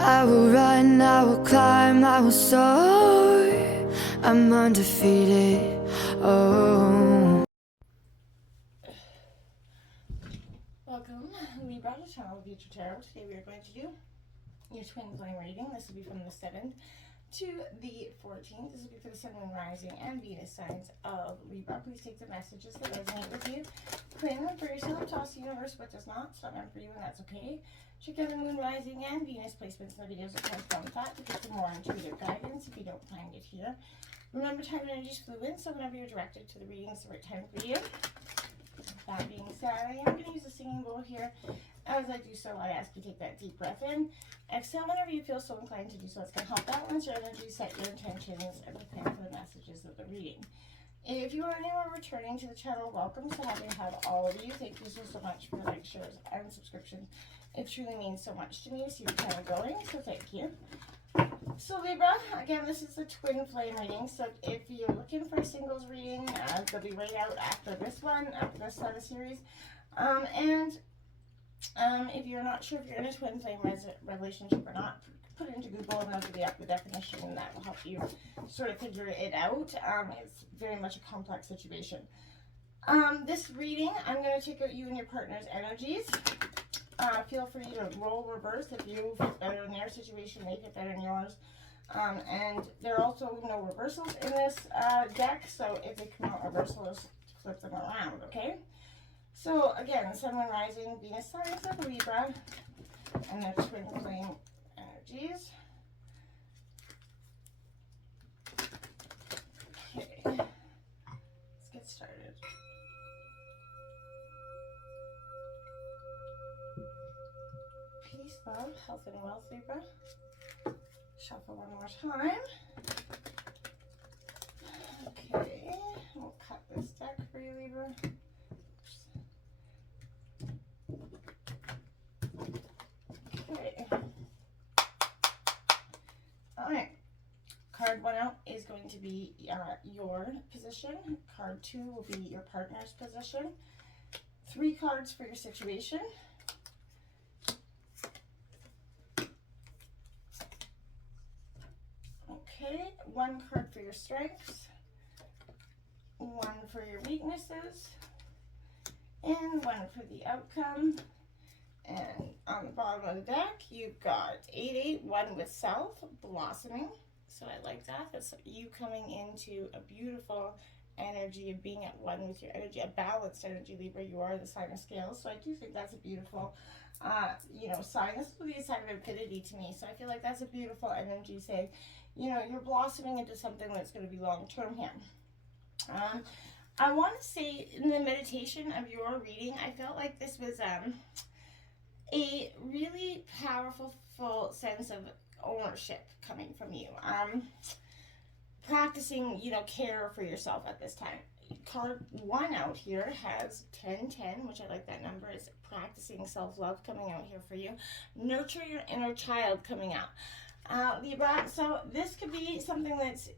I will run, I will climb, I will soar. I'm undefeated. Oh. Welcome, Libra to Channel Future Tarot. Today we are going to do your twin flame reading. This will be from the 7th to the 14th. This will be for the Sun, Moon, Rising, and Venus signs of Libra. Please take the messages that resonate with you. Claim them for yourself. Toss the universe what does not. It's not meant for you, and that's okay. Check out the Moon, Rising, and Venus placements in the videos that correspond with that to get some more intuitive guidance if you don't find it here. Remember, time and energy is fluid, so whenever you're directed to the reading, it's the right time for you. That being said, I am going to use a singing bowl here. As I do so, I ask you to take that deep breath in. Exhale whenever you feel so inclined to do so. It's going to help balance your energy, set your intentions, and prepare for the messages of the reading. If you are new or returning to the channel, welcome. So happy to have all of you. Thank you so much for likes, shares, and subscriptions. It truly means so much to me to see the channel going, so thank you. So Libra, again, this is a twin flame reading. So if you're looking for a singles reading, they'll be right out after this one, after this set of series. If you're not sure if you're in a twin flame relationship or not, put it into Google and I'll give you the definition, and that will help you sort of figure it out. It's very much a complex situation. This reading, I'm going to take out you and your partner's energies. Feel free to roll reverse if you fit better in their situation, they fit better in yours. And there are also no reversals in this deck, so if they come out reversals, flip them around, okay? So again, Sun, Moon, Rising, Venus signs of Libra, and their twin flame energies. Okay, let's get started. Peace, love, health, and wealth, Libra. Shuffle one more time. Okay, we'll cut this deck for you, Libra. Okay. Alright. Card 1 out is going to be your position. Card 2 will be your partner's position. 3 cards for your situation. Okay, 1 card for your strengths, 1 for your weaknesses, and 1 for the outcome. And on the bottom of the deck, you've got 8-8, 1 with self, blossoming. So I like that. That's you coming into a beautiful energy of being at one with your energy, a balanced energy, Libra. You are the sign of scales. So I do think that's a beautiful, sign. This will be a sign of infinity to me. So I feel like that's a beautiful energy saying, you're blossoming into something that's going to be long-term here. I want to say in the meditation of your reading, I felt like this was a really powerful, full sense of ownership coming from you. Practicing, care for yourself at this time. Card 1 out here has 10-10, which I like that number. It's practicing self-love coming out here for you. Nurture your inner child coming out. Libra, so this could be something that's,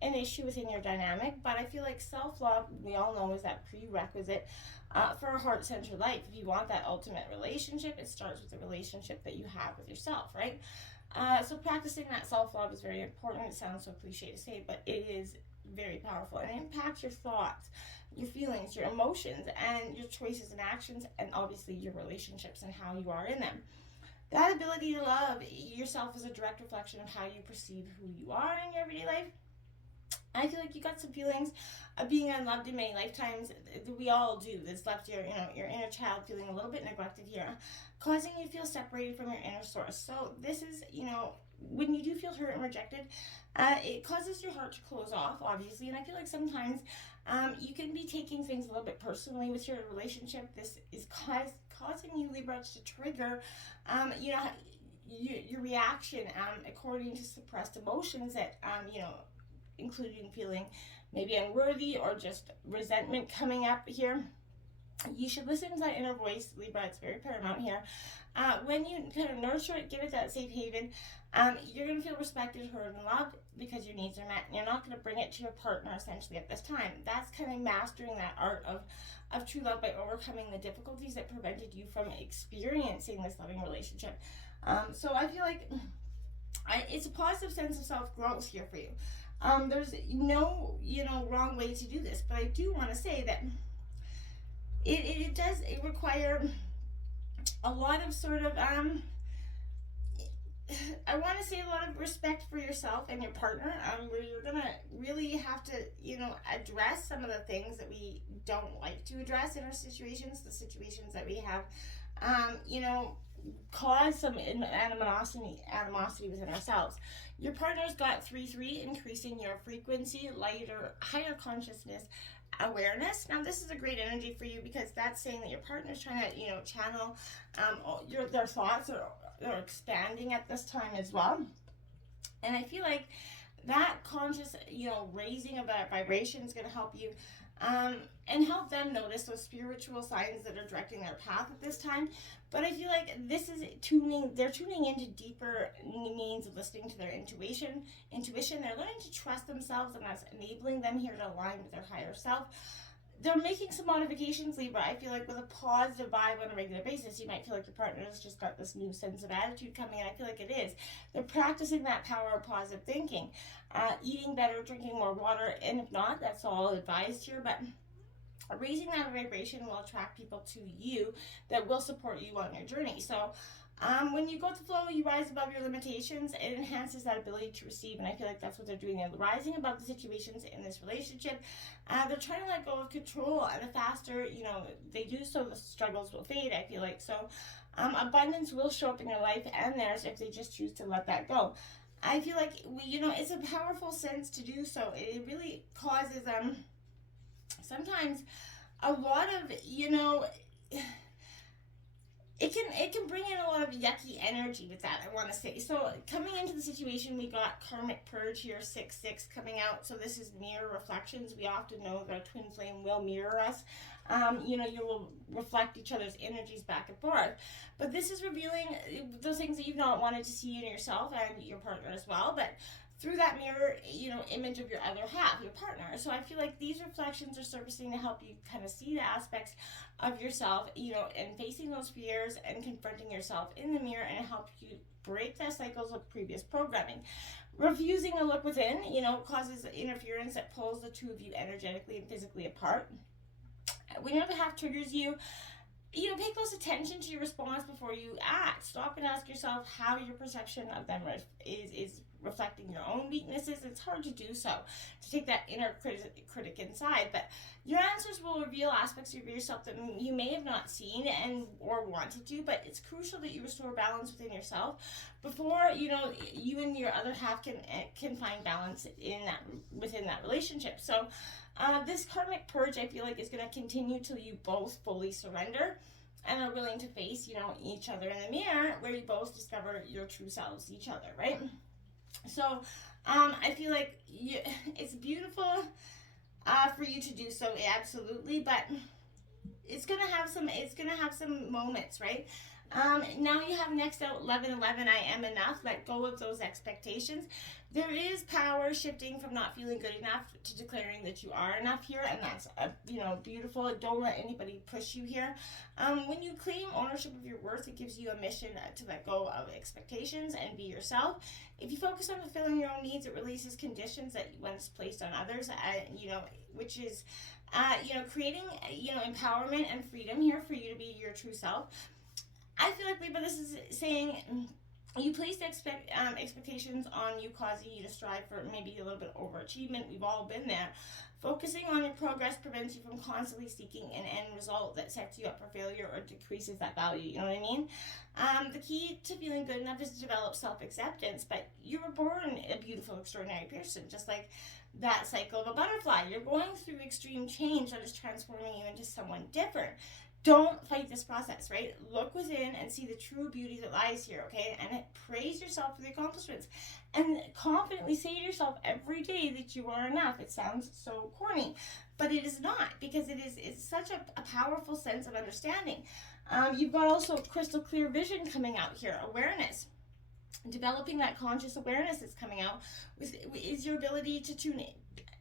an issue within your dynamic, but I feel like self-love, we all know, is that prerequisite for a heart-centered life. If you want that ultimate relationship, it starts with the relationship that you have with yourself, right? So practicing that self-love is very important. It sounds so cliche to say, but it is very powerful, and it impacts your thoughts, your feelings, your emotions, and your choices and actions, and obviously your relationships and how you are in them. That ability to love yourself is a direct reflection of how you perceive who you are in your everyday life. I feel like you got some feelings of being unloved in many lifetimes. We all do. This left your inner child feeling a little bit neglected here, causing you to feel separated from your inner source. So this is, when you do feel hurt and rejected, it causes your heart to close off, obviously. And I feel like sometimes you can be taking things a little bit personally with your relationship. This is causing you, Libra, to trigger, your reaction according to suppressed emotions that, including feeling maybe unworthy or just resentment coming up here. You should listen to that inner voice, Libra. It's very paramount here. When you kind of nurture it, give it that safe haven, you're going to feel respected, heard, and loved because your needs are met. And you're not going to bring it to your partner, essentially, at this time. That's kind of mastering that art of true love by overcoming the difficulties that prevented you from experiencing this loving relationship. So I feel like it's a positive sense of self-growth here for you. There's no, wrong way to do this, but I do want to say that it does require a lot of sort of I want to say a lot of respect for yourself and your partner, where you're gonna really have to, address some of the things that we don't like to address in our situations, the situations that we have, cause some animosity within ourselves. Your partner's got 3-3, increasing your frequency, lighter, higher consciousness, awareness. Now this is a great energy for you, because that's saying that your partner's trying to, channel their thoughts are expanding at this time as well. And I feel like that conscious, raising of that vibration is going to help you and help them notice those spiritual signs that are directing their path at this time. But I feel like this is they're tuning into deeper means of listening to their intuition. They're learning to trust themselves, and that's enabling them here to align with their higher self. They're making some modifications, Libra. I feel like with a positive vibe on a regular basis, you might feel like your partner has just got this new sense of attitude coming in. I feel like it is. They're practicing that power of positive thinking, eating better, drinking more water, and if not, that's all advised here. But raising that vibration will attract people to you that will support you on your journey. So when you go with the flow, you rise above your limitations. It enhances that ability to receive, and I feel like that's what they're doing. They're rising above the situations in this relationship. They're trying to let go of control, and the faster they do so, the struggles will fade, I feel like. So abundance will show up in your life and theirs if they just choose to let that go. I feel like it's a powerful sense to do so. It really causes sometimes a lot of it can bring in a lot of yucky energy with that, I want to say. So coming into the situation, we got karmic purge here, 6-6 coming out. So this is mirror reflections. We often know that a twin flame will mirror us. You will reflect each other's energies back and forth. But this is revealing those things that you've not wanted to see in yourself and your partner as well. But through that mirror, image of your other half, your partner. So I feel like these reflections are servicing to help you kind of see the aspects of yourself, and facing those fears and confronting yourself in the mirror, and help you break the cycles of previous programming. Refusing to look within, causes interference that pulls the two of you energetically and physically apart. When your other half triggers you, pay close attention to your response before you act. Stop and ask yourself how your perception of them is reflecting your own weaknesses. It's hard to do so, to take that inner critic inside, but your answers will reveal aspects of yourself that you may have not seen or wanted to. But it's crucial that you restore balance within yourself before you and your other half can find balance within that relationship. So this karmic purge, I feel like, is going to continue till you both fully surrender and are willing to face each other in the mirror, where you both discover your true selves, each other, right? So I feel like it's beautiful for you to do so, absolutely, but it's gonna have some moments, right? Now you have next out 11-11, I am enough. Let go of those expectations. There is power shifting from not feeling good enough to declaring that you are enough here, and that's beautiful. Don't let anybody push you here. When you claim ownership of your worth, it gives you a mission to let go of expectations and be yourself. If you focus on fulfilling your own needs, it releases conditions that once placed on others, which is creating empowerment and freedom here for you to be your true self. I feel like, Libra, this is saying you placed expectations on you, causing you to strive for maybe a little bit of overachievement. We've all been there. Focusing on your progress prevents you from constantly seeking an end result that sets you up for failure or decreases that value. You know what I mean? The key to feeling good enough is to develop self-acceptance. But you were born a beautiful, extraordinary person, just like that cycle of a butterfly. You're going through extreme change that is transforming you into someone different. Don't fight this process, right? Look within and see the true beauty that lies here, okay? And praise yourself for the accomplishments. And confidently say to yourself every day that you are enough. It sounds so corny, but it is not, because it's such a powerful sense of understanding. You've got also crystal clear vision coming out here, awareness. Developing that conscious awareness that's coming out is your ability to tune in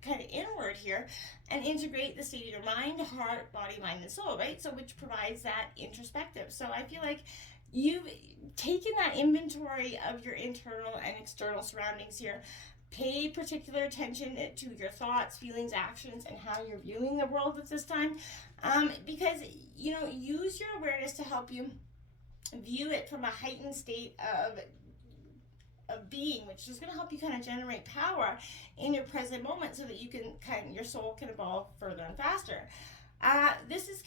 kind of inward here and integrate the state of your mind, heart, body, mind, and soul, right? So which provides that introspective. So I feel like you've taking that inventory of your internal and external surroundings here. Pay particular attention to your thoughts, feelings, actions, and how you're viewing the world at this time. Because, use your awareness to help you view it from a heightened state of being, which is going to help you kind of generate power in your present moment so that you can your soul can evolve further and faster. This is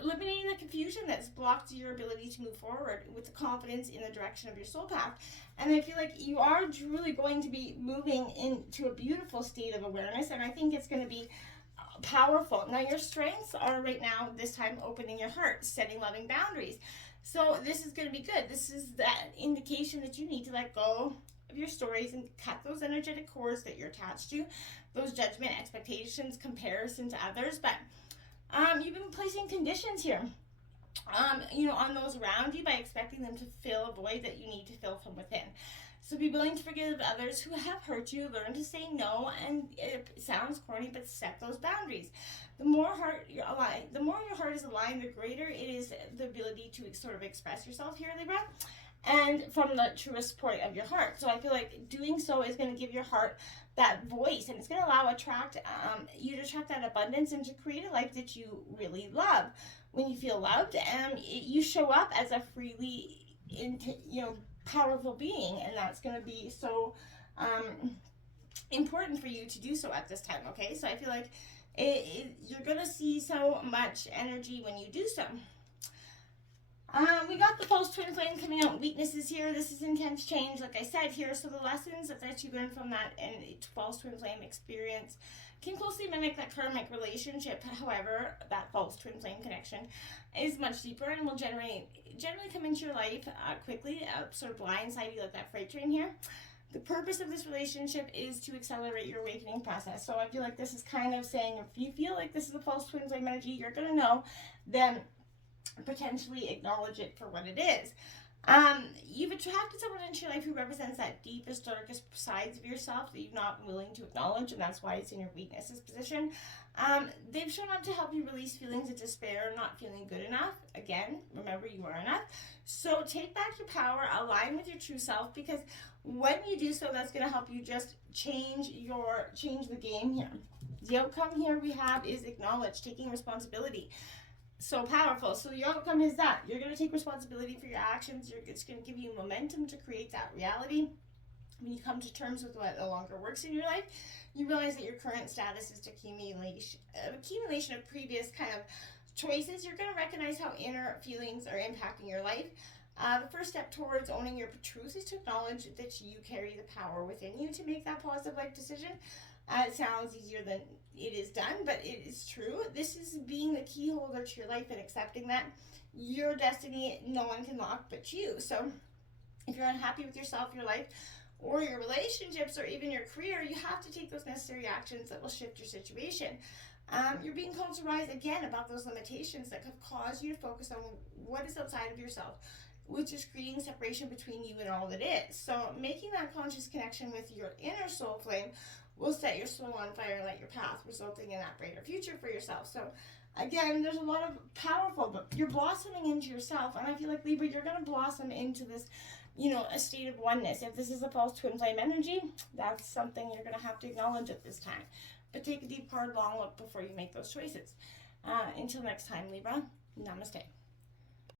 eliminating the confusion that's blocked your ability to move forward with the confidence in the direction of your soul path. And I feel like you are truly going to be moving into a beautiful state of awareness, and I think it's going to be powerful. Now, your strengths are right now, this time, opening your heart, setting loving boundaries. So this is going to be good. This is that indication that you need to let go of your stories and cut those energetic cords that you're attached to, those judgment, expectations, comparison to others. But you've been placing conditions here, on those around you by expecting them to fill a void that you need to fill from within. So be willing to forgive others who have hurt you, learn to say no, and it sounds corny, but set those boundaries. The more your heart is aligned, the greater it is the ability to sort of express yourself here, Libra, and from the truest point of your heart. So I feel like doing so is going to give your heart that voice, and it's going to allow you to attract that abundance and to create a life that you really love. When you feel loved, you show up as a freely, powerful being, and that's going to be so important for you to do so at this time. Okay, so I feel like you're going to see so much energy when you do so. We got the false twin flame coming out, weaknesses here. This is intense change, like I said here. So the lessons that you learn from that and false twin flame experience can closely mimic that karmic relationship. However, that false twin flame connection is much deeper and will generally come into your life quickly, sort of blindside you like that freight train here. The purpose of this relationship is to accelerate your awakening process. So I feel like this is kind of saying, if you feel like this is a false twin flame energy, you're going to know, then potentially acknowledge it for what it is. You've attracted someone into your life who represents that deepest, darkest sides of yourself that you're not willing to acknowledge, and that's why it's in your weaknesses position. They've shown up to help you release feelings of despair, not feeling good enough. Again, remember, you are enough. So take back your power, align with your true self, because when you do so, that's going to help you just change the game here. The outcome here we have is acknowledge, taking responsibility. So powerful. So the outcome is that you're going to take responsibility for your actions. It's going to give you momentum to create that reality. When you come to terms with what no longer works in your life, you realize that your current status is accumulation of previous kind of choices. You're going to recognize how inner feelings are impacting your life. The first step towards owning your truth is to acknowledge that you carry the power within you to make that positive life decision. It sounds easier than it is done, but it is true. This is being the key holder to your life and accepting that your destiny no one can lock but you. So if you're unhappy with yourself, your life, or your relationships, or even your career, you have to take those necessary actions that will shift your situation. You're being called to rise again about those limitations that could cause you to focus on what is outside of yourself, which is creating separation between you and all that is. So making that conscious connection with your inner soul flame will set your soul on fire and light your path, resulting in that brighter future for yourself. So again, there's a lot of powerful, but you're blossoming into yourself, and I feel like, Libra, you're going to blossom into this, a state of oneness. If this is a false twin flame energy, that's something you're going to have to acknowledge at this time. But take a deep, hard, long look before you make those choices. Until next time, Libra, namaste.